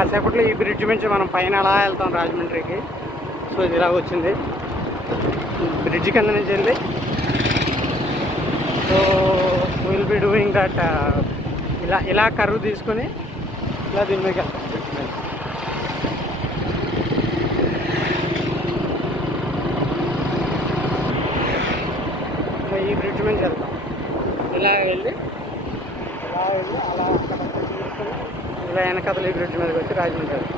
కాసేపట్లో ఈ బ్రిడ్జ్ నుంచి మనం పైన అలా వెళ్తాం రాజమండ్రికి. సో ఇది ఇలాగ వచ్చింది బ్రిడ్జ్ కింద నుంచి వెళ్ళి. So will be doing that. ఇలా కర్వ్ తీసుకొని ఇలా దీని మీద వెళ్తాం బ్రిడ్జ్ మీద. ఈ బ్రిడ్జ్ మీద వెళ్తాం. ఇలా వెళ్ళి అలా అక్కడ తీసుకొని ఇలా వెనకతలు ఈ బ్రిడ్జ్ మీదకి వచ్చి రాజమండ్రి వెళ్తాం.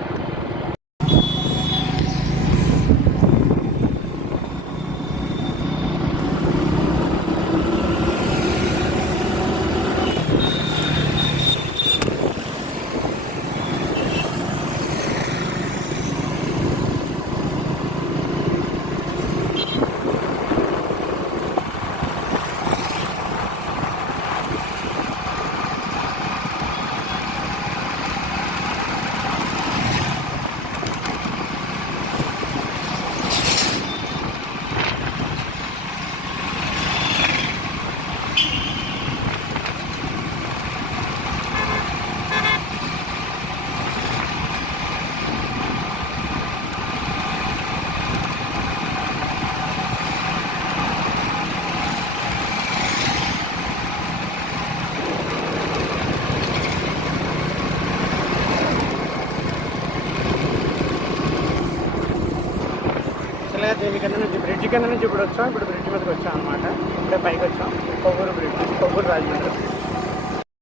దీనికన్నా నుంచి బ్రిడ్జ్ కింద నుంచి ఇప్పుడు వచ్చాం. ఇప్పుడు బ్రిడ్జ్ మీదకి వచ్చాం అనమాట. ఇప్పుడే పైకి వచ్చాం. కొవ్వూరు బ్రిడ్జ్, కొవ్వూరు రాజమండ్రి.